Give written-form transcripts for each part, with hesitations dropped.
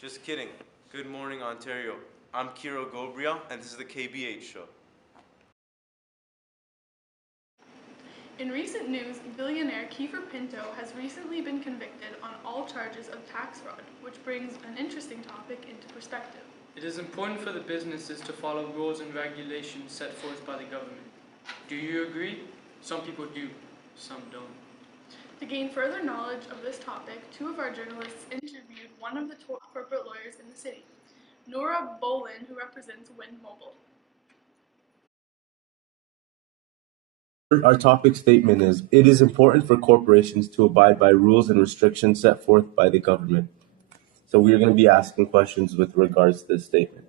Just kidding. Good morning, Ontario. I'm Kiro Gabriel, and this is the KBH show. In recent news, billionaire Kiefer Pinto has recently been convicted on all charges of tax fraud, which brings an interesting topic into perspective. It is important for the businesses to follow rules and regulations set forth by the government. Do you agree? Some people do, some don't. To gain further knowledge of this topic, two of our journalists interviewed one of the corporate lawyers in the city, Nora Bolin, who represents Wind Mobile. Our topic statement is, it is important for corporations to abide by rules and restrictions set forth by the government. So we are going to be asking questions with regards to this statement.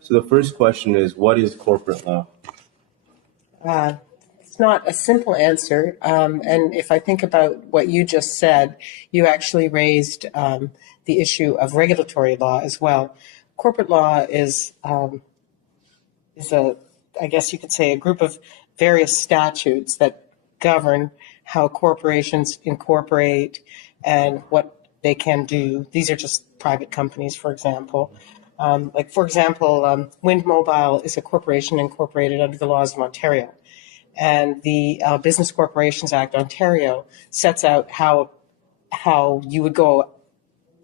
So the first question is, what is corporate law? It's not a simple answer. And if I think about what you just said, you actually raised the issue of regulatory law as well. Corporate law is I guess you could say, a group of various statutes that govern how corporations incorporate and what they can do. These are just private companies, for example. Wind Mobile is a corporation incorporated under the laws of Ontario. And the Business Corporations Act Ontario sets out how you would go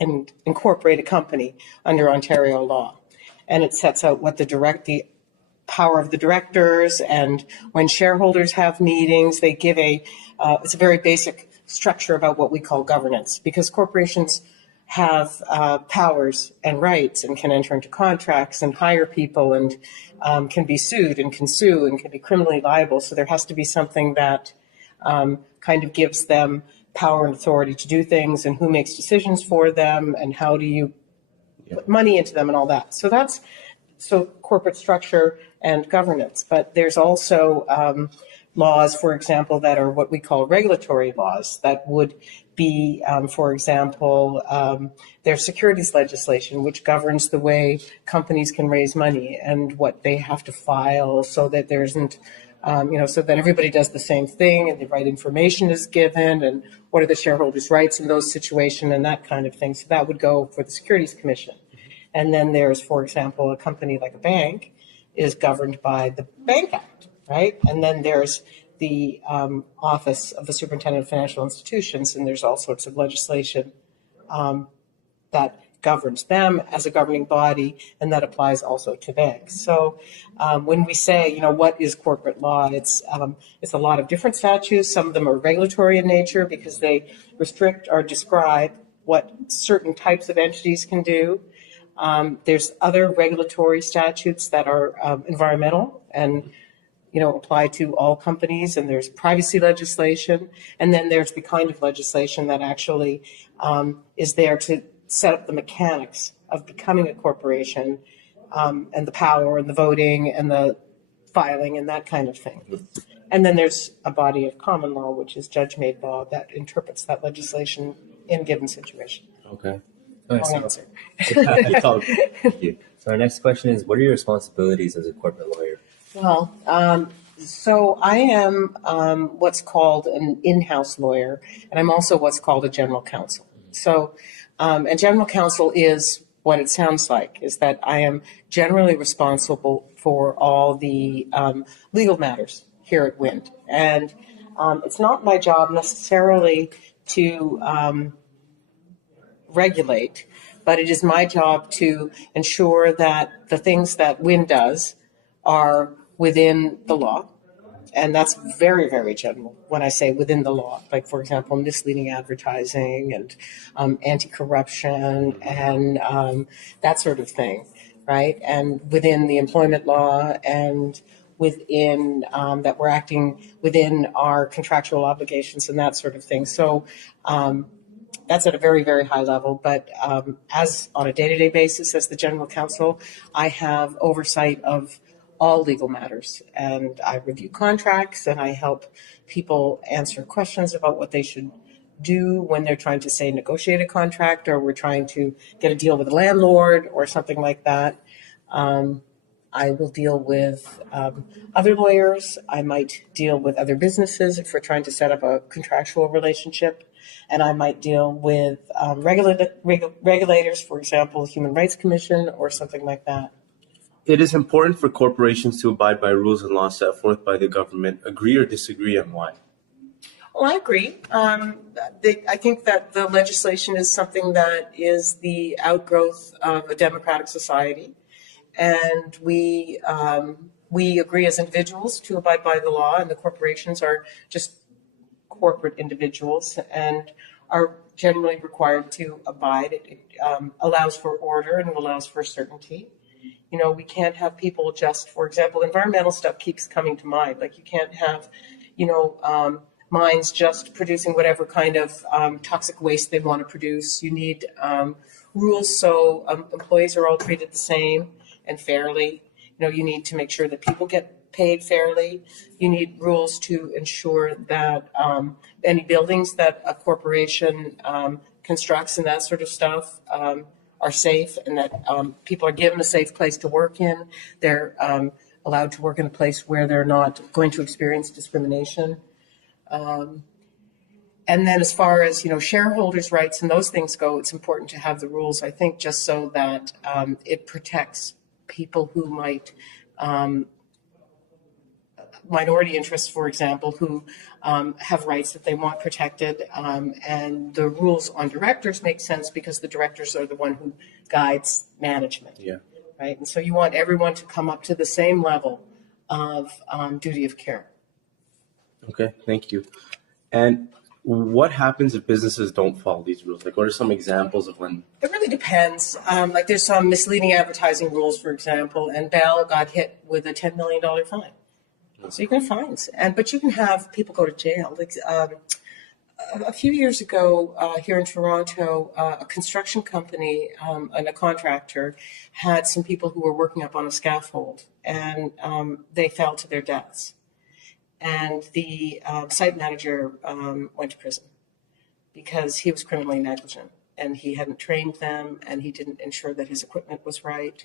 and incorporate a company under Ontario law. And it sets out what the power of the directors, and when shareholders have meetings, they give it's a very basic structure about what we call governance, because corporations have powers and rights and can enter into contracts and hire people and can be sued and can sue and can be criminally liable. So there has to be something that kind of gives them power and authority to do things, and who makes decisions for them, and how do you put money into them and all that. So that's corporate structure and governance. But there's also laws, for example, that are what we call regulatory laws that would be, for example, there's securities legislation, which governs the way companies can raise money and what they have to file, so that there isn't, so that everybody does the same thing and the right information is given, and what are the shareholders' rights in those situations and that kind of thing. So that would go for the Securities Commission. And then there's, for example, a company like a bank is governed by the Bank Act, right? And then there's the Office of the Superintendent of Financial Institutions, and there's all sorts of legislation that governs them as a governing body, and that applies also to banks. So when we say, what is corporate law, it's a lot of different statutes. Some of them are regulatory in nature because they restrict or describe what certain types of entities can do. There's other regulatory statutes that are environmental and apply to all companies, and there's privacy legislation, and then there's the kind of legislation that actually is there to set up the mechanics of becoming a corporation, and the power and the voting and the filing and that kind of thing. And then there's a body of common law, which is judge-made law, that interprets that legislation in a given situation. Okay. Long answer. Thank you. So our next question is, what are your responsibilities as a corporate lawyer? Well, so I am what's called an in-house lawyer, and I'm also what's called a general counsel. So a general counsel is what it sounds like, is that I am generally responsible for all the legal matters here at Wind. And it's not my job necessarily to regulate, but it is my job to ensure that the things that Wind does are within the law. And that's very, very general when I say within the law, like, for example, misleading advertising and anti-corruption and that sort of thing, right? And within the employment law, and within that we're acting within our contractual obligations and that sort of thing. So that's at a very, very high level. But as on a day-to-day basis, as the general counsel, I have oversight of all legal matters, and I review contracts, and I help people answer questions about what they should do when they're trying to, say, negotiate a contract, or we're trying to get a deal with a landlord or something like that. I will deal with other lawyers. I might deal with other businesses if we're trying to set up a contractual relationship. And I might deal with regulators, for example, Human Rights Commission or something like that. It is important for corporations to abide by rules and laws set forth by the government. Agree or disagree, and why? Well, I agree. I think that the legislation is something that is the outgrowth of a democratic society, and we agree as individuals to abide by the law, and the corporations are just corporate individuals and are generally required to abide. It allows for order and it allows for certainty. You know, we can't have people just, for example, environmental stuff keeps coming to mind. Like you can't have, mines just producing whatever kind of toxic waste they want to produce. You need rules so employees are all treated the same and fairly. You know, you need to make sure that people get paid fairly. You need rules to ensure that any buildings that a corporation constructs and that sort of stuff are safe, and that people are given a safe place to work in. They're allowed to work in a place where they're not going to experience discrimination. And then as far as, shareholders' rights and those things go, it's important to have the rules, I think, just so that it protects people who might, minority interests, for example, who have rights that they want protected. And the rules on directors make sense because the directors are the one who guides management. Yeah. Right? And so you want everyone to come up to the same level of duty of care. Okay, thank you. And what happens if businesses don't follow these rules? Like, what are some examples of when? It really depends. Like there's some misleading advertising rules, for example, and Bell got hit with a $10 million fine. So you can have fines, but you can have people go to jail. Like, a few years ago, here in Toronto, a construction company and a contractor had some people who were working up on a scaffold, and they fell to their deaths. And the site manager went to prison because he was criminally negligent, and he hadn't trained them, and he didn't ensure that his equipment was right,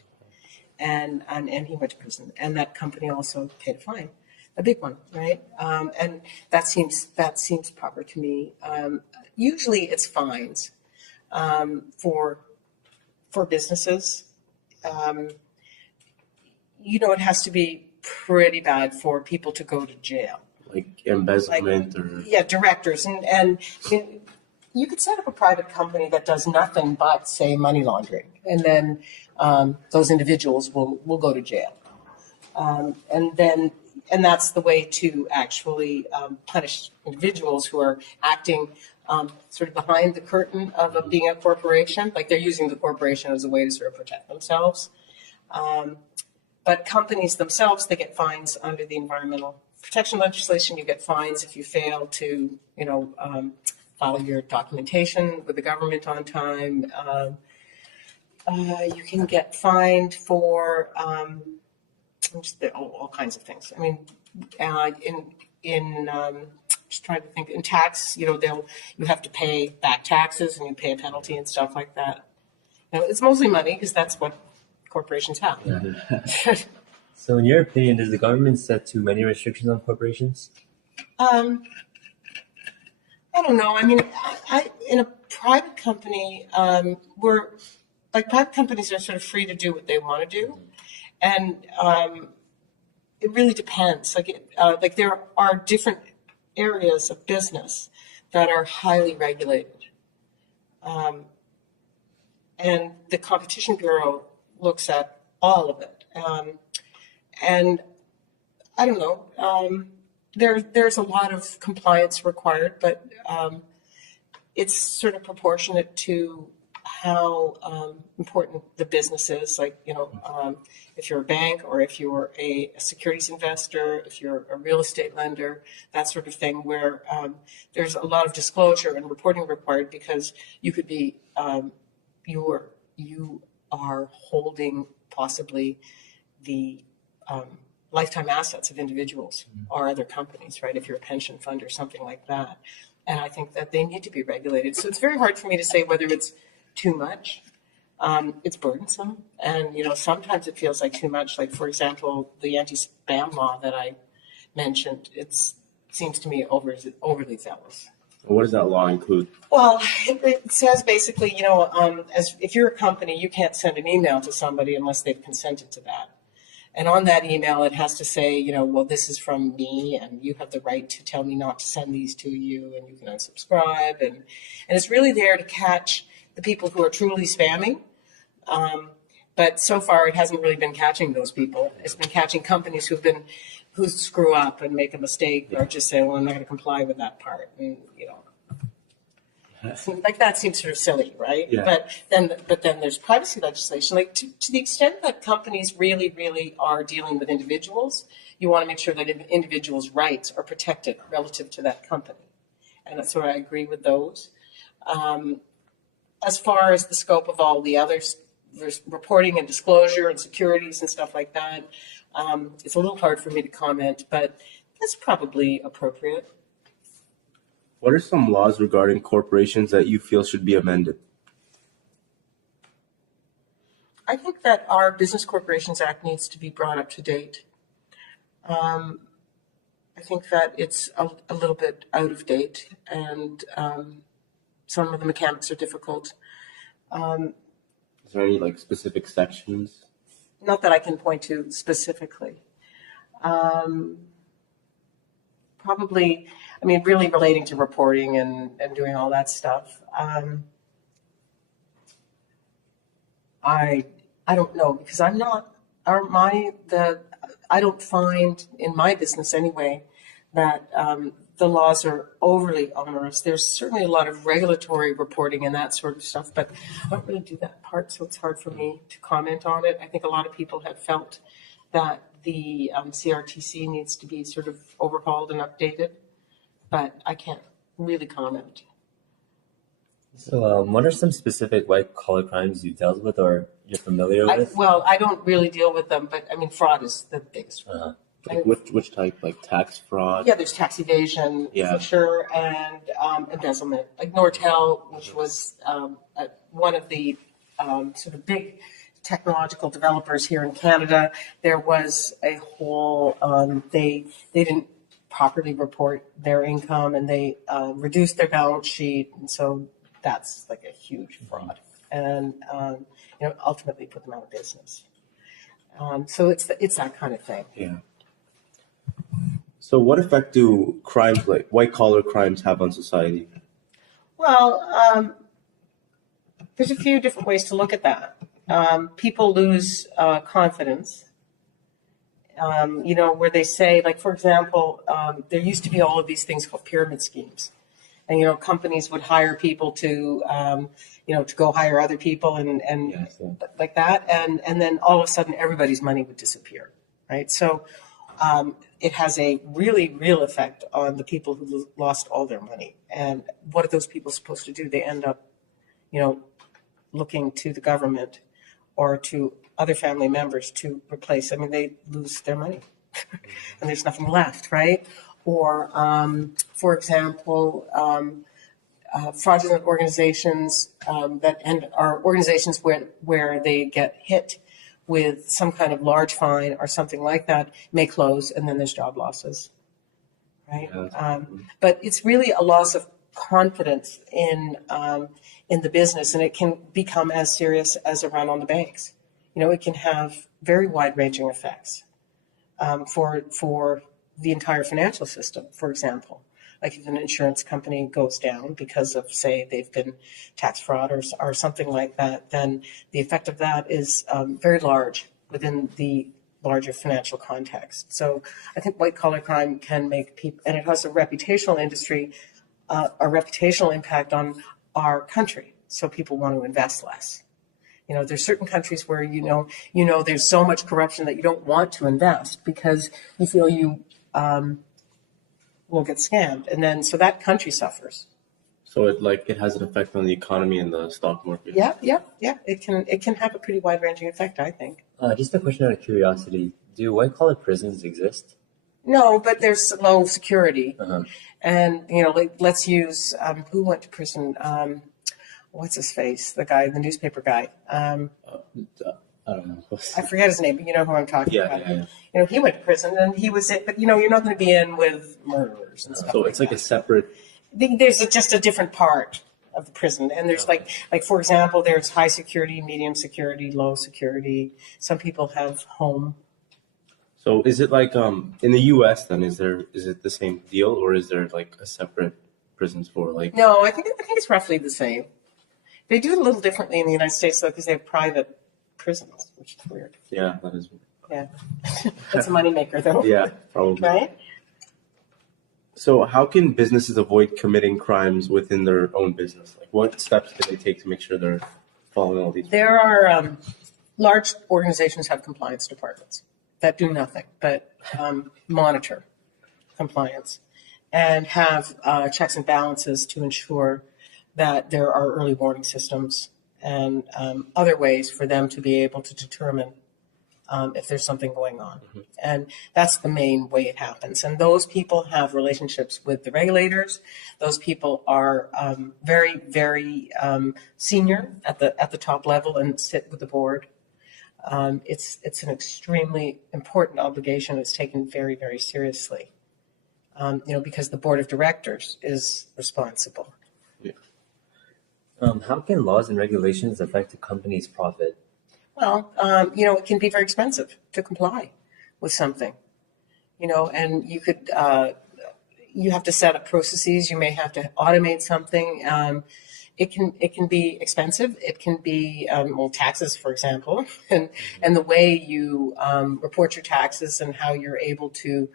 and he went to prison. And that company also paid a fine, a big one, right? And that seems proper to me. Usually, it's fines for businesses. It has to be pretty bad for people to go to jail. Like embezzlement or? Yeah, directors. And you could set up a private company that does nothing but, say, money laundering. And then those individuals will go to jail. And that's the way to actually punish individuals who are acting sort of behind the curtain of being a corporation. Like they're using the corporation as a way to sort of protect themselves. But companies themselves, they get fines under the environmental protection legislation. You get fines if you fail to, follow your documentation with the government on time. You can get fined for all kinds of things. I mean, just trying to think, in tax, you have to pay back taxes and you pay a penalty and stuff like that. It's mostly money because that's what corporations have. Yeah. So in your opinion, does the government set too many restrictions on corporations? I don't know. I mean, in a private company, private companies are sort of free to do what they want to do. And it really depends. Like there are different areas of business that are highly regulated. And the Competition Bureau looks at all of it. And I don't know, there's a lot of compliance required, but it's sort of proportionate to how important the business is. Like, if you're a bank or if you're a securities investor, if you're a real estate lender, that sort of thing, where there's a lot of disclosure and reporting required because you could be, you are holding possibly the lifetime assets of individuals or other companies, right? If you're a pension fund or something like that. And I think that they need to be regulated. So it's very hard for me to say whether it's too much. It's burdensome. And, sometimes it feels like too much. Like, for example, the anti-spam law that I mentioned, it seems to me overly zealous. What does that law include? Well, it says basically, as if you're a company, you can't send an email to somebody unless they've consented to that. And on that email, it has to say, well, this is from me, and you have the right to tell me not to send these to you, and you can unsubscribe. And it's really there to catch the people who are truly spamming. But so far, it hasn't really been catching those people. It's been catching companies who screw up and make a mistake, or just say, well, I'm not going to comply with that part. And, like that seems sort of silly, right? Yeah. But then there's privacy legislation. Like to the extent that companies really, really are dealing with individuals, you want to make sure that individuals' rights are protected relative to that company. And that's where I agree with those. As far as the scope of all the others, there's reporting and disclosure and securities and stuff like that. It's a little hard for me to comment, but that's probably appropriate. What are some laws regarding corporations that you feel should be amended? I think that our Business Corporations Act needs to be brought up to date. I think that it's a little bit out of date, and some of the mechanics are difficult. Is there any specific sections? Not that I can point to specifically. Probably, really relating to reporting and doing all that stuff. I don't know, because I'm not, I don't find in my business anyway that the laws are overly onerous. There's certainly a lot of regulatory reporting and that sort of stuff, but I don't really do that part, so it's hard for me to comment on it. I think a lot of people have felt that the CRTC needs to be sort of overhauled and updated, but I can't really comment. So, what are some specific white-collar crimes you've dealt with or you're familiar with? I don't really deal with them, but fraud is the biggest one. Which type? Like tax fraud? Yeah, there's tax evasion for sure, and embezzlement. Like Nortel, which was one of the sort of big technological developers here in Canada, there was a whole, they didn't properly report their income, and they reduced their balance sheet, and so that's like a huge fraud, and ultimately put them out of business. So it's that kind of thing. Yeah. So what effect do crimes like white-collar crimes have on society? Well, there's a few different ways to look at that. People lose confidence, where they say, like, for example, there used to be all of these things called pyramid schemes. And, companies would hire people to, to go hire other people and like that. And then all of a sudden everybody's money would disappear, right? So it has a really real effect on the people who lost all their money. And what are those people supposed to do? They end up, looking to the government or to other family members to replace. They lose their money and there's nothing left, right? Or, for example, fraudulent organizations that are organizations where they get hit with some kind of large fine or something like that may close, and then there's job losses, right? But it's really a loss of confidence in the business, and it can become as serious as a run on the banks. It can have very wide-ranging effects for the entire financial system, for example. Like if an insurance company goes down because of, say, they've been tax fraud or something like that, then the effect of that is very large within the larger financial context. So I think white-collar crime can make people, and it has a reputational impact on our country. So people want to invest less. There's certain countries where there's so much corruption that you don't want to invest because you feel you will get scammed, and then so that country suffers. So it has an effect on the economy and the stock market. Yeah. It can have a pretty wide-ranging effect, I think. Just a question out of curiosity: do white-collar prisons exist? No, but there's low security, Uh-huh. and let's use who went to prison. What's his face? The guy, the newspaper guy. I don't know. I forget his name, but you know who I'm talking about. Yeah. He went to prison and he was it, but you're not going to be in with murderers and stuff. So it's like a separate. There's just a different part of the prison, and there's like for example, there's high security, medium security, low security. Some people have home. So is it like in the U.S. then is it the same deal, or is there like a separate prisons for like? No, I think it's roughly the same. They do it a little differently in the United States though, because they have private prisons, which is weird. Yeah, that is. Yeah, that's a moneymaker though. Yeah, probably. Right. So how can businesses avoid committing crimes within their own business? Like what steps can they take to make sure they're following all these? There are large organizations have compliance departments that do nothing but monitor compliance and have checks and balances to ensure that there are early warning systems and other ways for them to be able to determine if there's something going on. Mm-hmm. And that's the main way it happens. And those people have relationships with the regulators. Those people are very, very senior at the top level and sit with the board. It's an extremely important obligation. It's taken very, very seriously, because the board of directors is responsible. Yeah. How can laws and regulations affect a company's profit? Well, it can be very expensive to comply with something, and you could, you have to set up processes. You may have to automate something. It can be expensive. It can be taxes, for example, and the way you report your taxes and how you're able to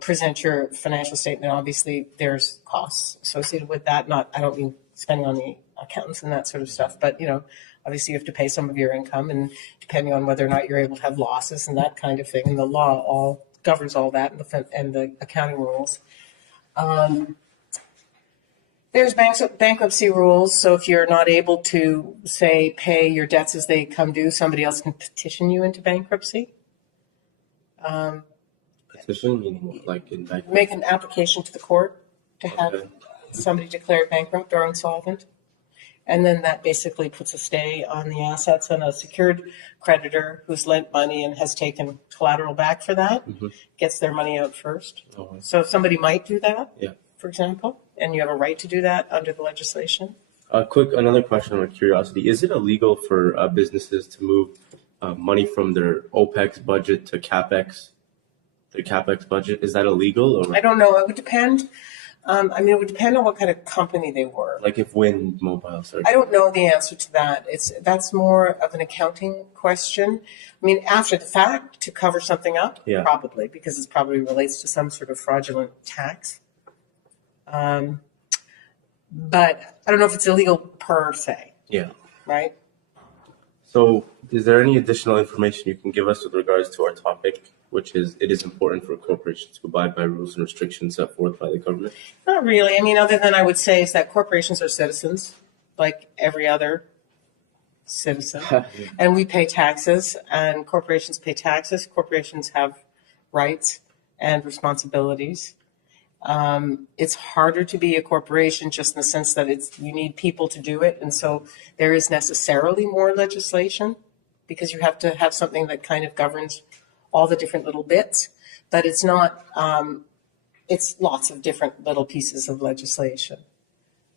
present your financial statement. Obviously, there's costs associated with that. I don't mean spending on the accountants and that sort of stuff, but obviously you have to pay some of your income, and depending on whether or not you're able to have losses and that kind of thing. And the law all governs all that and the accounting rules. There's bankruptcy rules. So if you're not able to, say, pay your debts as they come due, somebody else can petition you into bankruptcy. Petition, meaning like in bankruptcy? Make an application to the court to have somebody declared bankrupt or insolvent. And then that basically puts a stay on the assets, and a secured creditor who's lent money and has taken collateral back for that gets their money out first. Oh, So somebody might do that, yeah. for example, and you have a right to do that under the legislation. Another question out of curiosity. Is it illegal for businesses to move money from their OPEX budget to their CapEx budget? Is that illegal? Or? I don't know. It would depend. It would depend on what kind of company they were. Like if Wind Mobile started. I don't know the answer to that. That's more of an accounting question. After the fact, to cover something up, probably, because it probably relates to some sort of fraudulent tax. But I don't know if it's illegal per se. Yeah. Right? So is there any additional information you can give us with regards to our topic, which is it is important for corporations to abide by rules and restrictions set forth by the government? Not really. Other than I would say is that corporations are citizens, like every other citizen. And we pay taxes, and corporations pay taxes. Corporations have rights and responsibilities. It's harder to be a corporation just in the sense that you need people to do it. And so there is necessarily more legislation because you have to have something that kind of governs all the different little bits, but it's not, it's lots of different little pieces of legislation.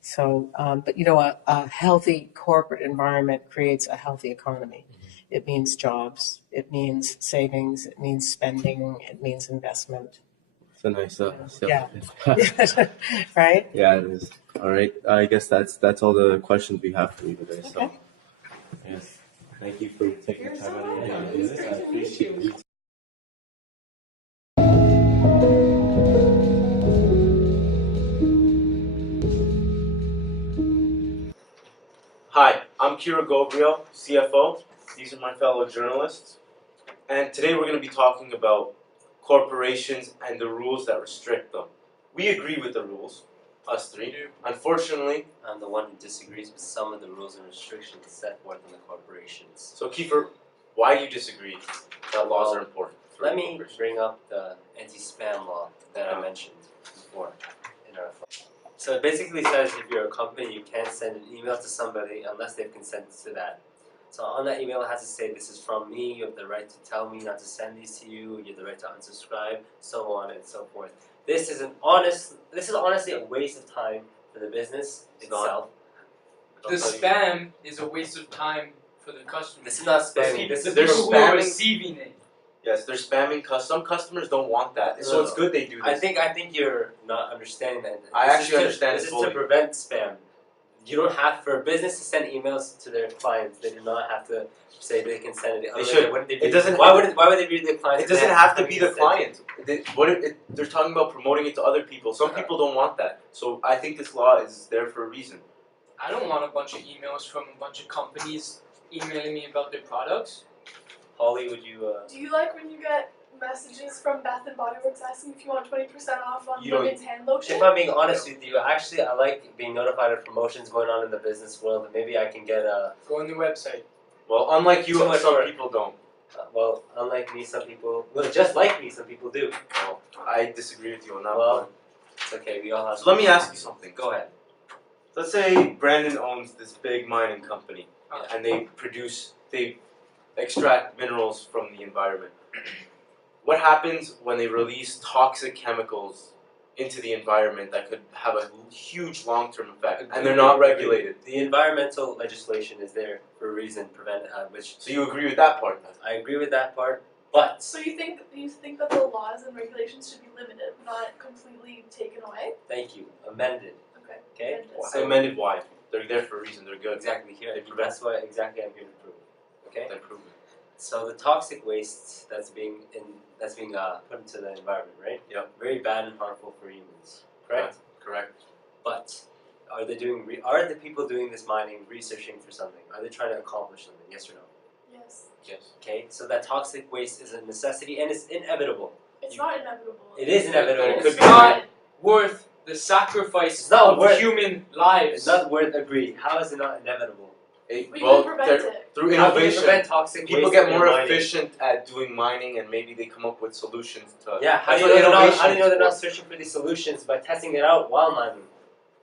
So, but a healthy corporate environment creates a healthy economy. It means jobs, it means savings, it means spending, it means investment. It's a nice yeah. Right? Yeah, it is. All right. I guess that's all the questions we have for you today. Okay. So, yes. Thank you for taking the time out of your day to do this. I appreciate it. Hi, I'm Kira Gabriel, CFO. These are my fellow journalists. And today we're going to be talking about corporations and the rules that restrict them. We agree with the rules, us three. Unfortunately, I'm the one who disagrees with some of the rules and restrictions set forth in the corporations. so Kiefer, why do you disagree that laws are important? Let me bring up the anti-spam law that I mentioned before in our phone. So it basically says if you're a company, you can't send an email to somebody unless they've consented to that. So on that email, it has to say, this is from me, you have the right to tell me not to send these to you, you have the right to unsubscribe, so on and so forth. This is honestly a waste of time for the business It's not. itself. The spam is a waste of time for the customer. This is not spamming. The This is they're people who are spamming- receiving it. Yes, they're spamming. Some customers don't want that, so it's good they do this. I think you're not understanding that. I This actually is understand This it is fully. to prevent spam. You don't have for a business to send emails to their clients. They do not have to say they can send it. Otherwise, should. Wouldn't they It doesn't- Why would they read the clients? It doesn't have to be the client. They're talking about promoting it to other people. Some people don't want that. So I think this law is there for a reason. I don't want a bunch of emails from a bunch of companies emailing me about their products. Holly, would you? Do you like when you get messages from Bath and Body Works asking if you want 20% off on You don't- women's hand lotion? If I'm being honest with you, actually, I like being notified of promotions going on in the business world, and maybe I can get a. Go on the website. Well, unlike you, So much some work. people don't. Well, unlike me, some people. Well, just like me, some people do. Well, I disagree with you on that Well, point. it's okay. We all have. So let me ask you something. Go ahead. Let's say Brandon owns this big mining company, Okay. and they extract minerals from the environment. What happens when they release toxic chemicals into the environment that could have a huge long-term effect, and they're not regulated? The environmental legislation is there for a reason. Which So you agree with that part then? I agree with that part, but So you think that the laws and regulations should be limited, not completely taken away? thank you. Amended. Okay. Okay. Amended. So amended why? They're there for a reason. They're good. Exactly here. That's what exactly I'm here to prove. Okay. They're proven. So the toxic waste that's being put into the environment, right? Yep. Very bad and harmful for humans. Correct. Correct. But are the people doing this mining researching for something? Are they trying to accomplish something? Yes or no? Yes. Yes. Okay. So that toxic waste is a necessity and it's inevitable. It's not inevitable. It is inevitable. It could It's be. not worth the sacrifice It's not of worth- human lives. It's not worth agreed. How is it not inevitable? We Well, can prevent they're- it. through How can you innovation, prevent toxic people waste get in more mining? efficient at doing mining, and maybe they come up with solutions to. Yeah. How That's do you what know innovation how do you know is they're not for. searching for these solutions by testing it out while mining?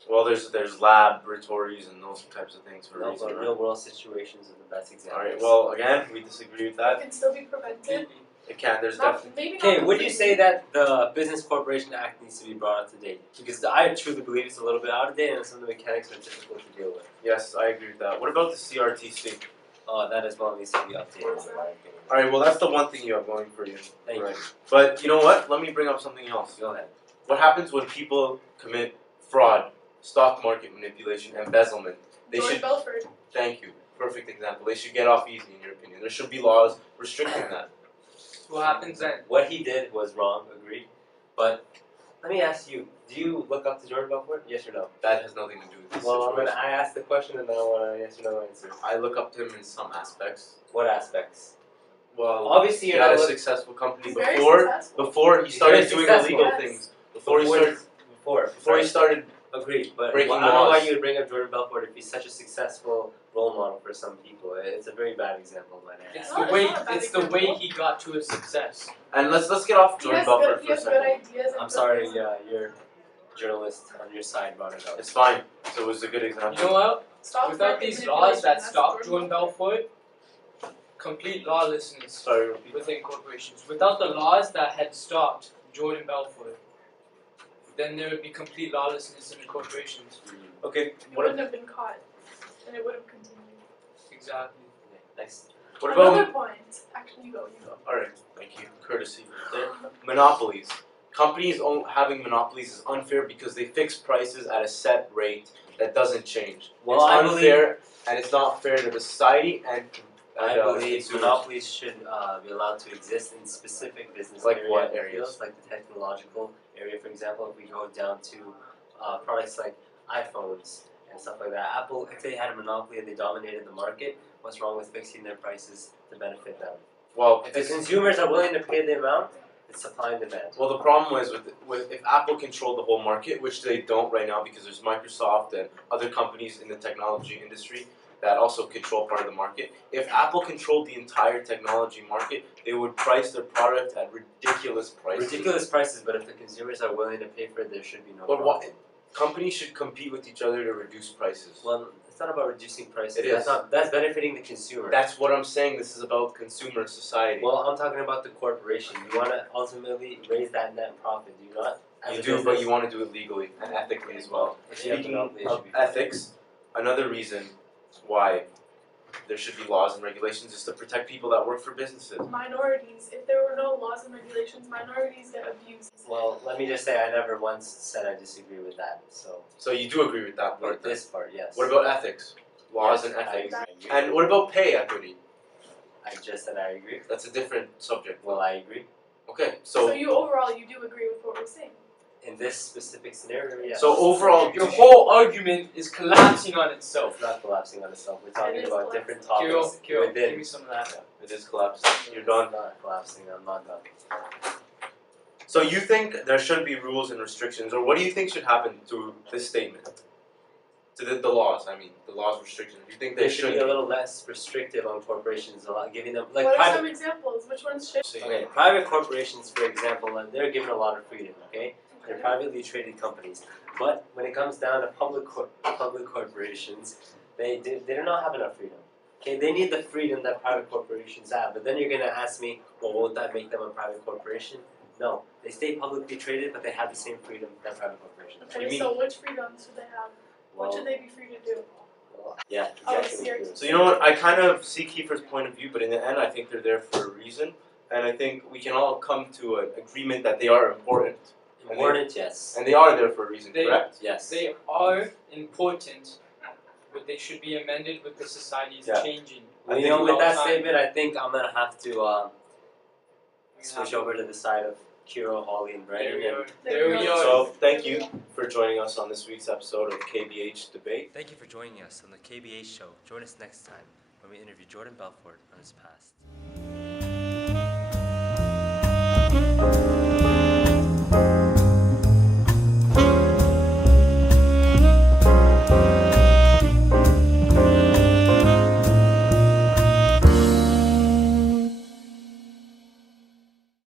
Well, there's laboratories and those types of things for a No, reason. but Right? real world situations are the best examples. All right. Well, again, we disagree with It that. can still be prevented. It can't. There's Not, definitely. maybe not Okay, would you completely. say that the Business Corporation Act needs to be brought up to date? Because I truly believe it's a little bit out of date and some of the mechanics are difficult to deal with. Yes, I agree with that. What about the CRTC? That as well needs to be updated, in my opinion. All right. Well, that's the one thing you have going for you. Thank Right. But you know what? Let me bring up something else. you. Go ahead. What happens when people commit fraud, stock market manipulation, embezzlement? They George should. Belford. Thank you. Perfect example. They should get off easy, in your opinion. There should be laws restricting that. What happens then? What he did was wrong, agreed. But let me ask you, do you look up to Jordan Belfort? Yes or no? That has nothing to do with this Well, situation. I asked the question and then I want a yes or no answer. I look up to him in some aspects. What aspects? Well, Obviously, he you're had not a looking. successful company He's very before successful. he He's started very doing successful. illegal Yes. things. Before he started Agreed, but breaking I don't know why laws. you would bring up Jordan Belfort if he's such a successful role model for some people. It's a very bad example, my man. It's No, the way it's not a bad it's the way example. he got to his success. And let's get off He Jordan has Belfort good, he for a has good second. ideas. I'm and sorry, good- your journalist on your side brought it up. It's fine. So it was a good You example. know what? Stock Without market these laws that manipulation, stop that's Jordan Belfort, complete lawlessness Sorry, repeat. within corporations. Without the laws that had stopped Jordan Belfort, then there would be complete lawlessness in the corporations. Okay. He What, wouldn't have been caught, and it would have continued. Exactly. Next. what about? Another point. Actually, you go. All right. Thank you. Courtesy. There. Monopolies. Companies having monopolies is unfair because they fix prices at a set rate that doesn't change. Well, it's I unfair and it's not fair to the society and I believe consumers. monopolies should be allowed to exist in specific business Like area what and areas? fields, like the technological area, for example. If we go down to products like iPhones and stuff like that, Apple, if they had a monopoly and they dominated the market, what's wrong with fixing their prices to benefit them? Well, If the consumers are willing to pay the amount, it's supply and demand. well, the problem is with if Apple controlled the whole market, which they don't right now because there's Microsoft and other companies in the technology industry that also control part of the market. If Apple controlled the entire technology market, they would price their product at ridiculous prices. Ridiculous prices, but if the consumers are willing to pay for it, there should be no But problem. what companies should compete with each other to reduce prices. Well, it's not about reducing prices. It is. That's benefiting the consumer. That's what I'm saying. This is about consumer society. Well, I'm talking about the corporation. You want to ultimately raise that net profit, do you not? As You a do, but business, you want to do it legally and ethically as well. if you have Speaking monopoly, it of should be fine. ethics, another reason why there should be laws and regulations is to protect people that work for businesses. Minorities. If there were no laws and regulations, minorities get abused. Well, let me just say I never once said I disagree with that. So So you do agree with that part. with this part, yes. What about ethics? Laws Yes, and ethics. I agree. And what about pay equity? I just said I agree. That's a different subject. Well, I agree. Okay, So so you overall you do agree with what we're saying. In this specific scenario, yes. so overall, Your whole argument is collapsing on itself. It's not collapsing on itself. We're talking is about different collapsing. topics Kiro, within. give me some of that. it is collapsing. You're done. It's not collapsing. I'm not done. So you think there should be rules and restrictions, or what do you think should happen to this statement? To the laws, I mean, the laws restrictions. Do you think They they should be a little less restrictive on corporations, a lot, giving them like what are some private. examples? Which ones should? Okay, private corporations, for example, they're given a lot of freedom. Okay, they're privately traded companies, but when it comes down to public corporations, they do not have enough freedom. Okay, they need the freedom that private corporations have. But then you're gonna ask me, well, won't that make them a private corporation? No, they stay publicly traded, but they have the same freedom that private corporations have. Okay, so which freedoms should they have? What Well, should they be free to do? yeah, Oh, exactly. serious. So you know what? I kind of see Kiefer's point of view, but in the end, I think they're there for a reason, and I think we can all come to an agreement that they are important, Important, yes. and they are there for a reason. They- Correct? Yes. They are important, but they should be amended with the society's Yeah. changing. Well, I you think know, we with that all time- statement, I think I'm gonna have to switch have- over to the side of Kiro, Holly, and There Brandon. we are. And There we are. So thank you for joining us on this week's episode of KBH Debate. thank you for joining us on the KBA show. Join us next time when we interview Jordan Belfort on his past.